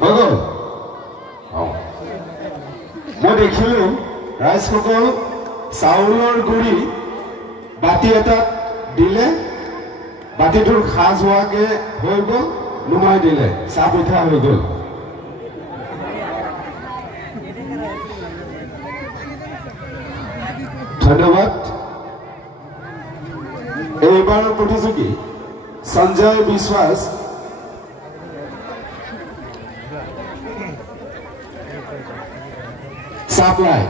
হৈ গ'ল মই দেখিলোঁ ৰাইজসকল চাউলৰ গুড়ি বাতি এটাত দিলে বাতিটোৰ সাজ হোৱাকৈ হৈ গ'ল নুমাই দিলে চাহ পিঠা হৈ গ'ল ধন্যবাদ এইবাৰৰ প্ৰতিযোগী সঞ্জয় বিশ্বাস সাপ্লাই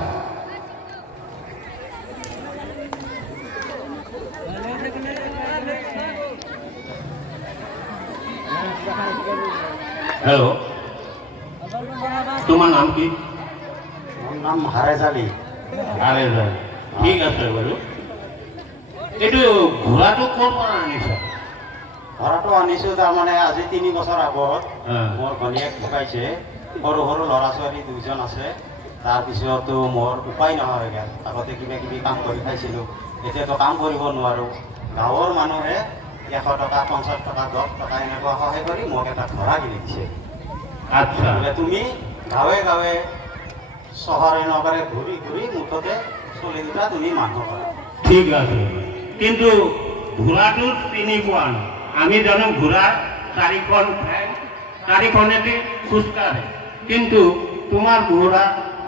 हेलो तुम्हार नाम की नाम हारेजाली हारेजाली ठीक আছে বাৰু এটো ঘোড়াটো কোন পৰা আনিছা ঘোড়াটো আনিছো তাৰ মানে আজি 3 বছৰ আগত মোৰ ভনিয়েক ঢুকাইছে সৰু সৰু ল'ৰা ছোৱালী দুজন আছে তাৰ পিছতো মোৰ উপায় নহয় হৈ গ'ল আগতে কিবা কিবি কাম কৰি খাইছিলো এতিয়াতো কাম কৰিব নোৱাৰো গাঁৱৰ মানুহে 100 টকা 50 টকা 10 টকা এনেকুৱা সহায় কৰি মোক এটা ঘোড়া কিনি দিছে আচ্ছা তুমি গাঁৱে গাঁৱে চহৰে নগৰে ঘূৰি ঘূৰি মুঠতে চলি দুটা তুমি মানুহ কৰা ঠিক আছে কিন্তু ঘোড়াটো চিনি পোৱা নাই আমি জানো ঘোড়া চাৰিখনেদি খোজকাঢ়ে কিন্তু তোমাৰ ঘোড়া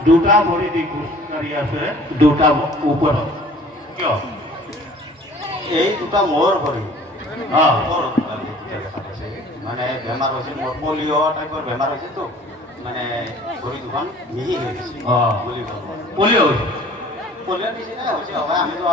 দুটা ভৰি দি খোজকাঢ়ি আছে দুটা ওপৰত কিয় এই দুটা মোৰ ভৰি মানে বেমাৰ হৈছিল মোৰ পলিঅ' টাইপৰ বেমাৰ হৈছেতো মানে ভৰি দুখন মিহি হৈ গৈছে পলিঅ' হৈছে পলিঅ'ৰ নিচিনা হৈছে আমিতো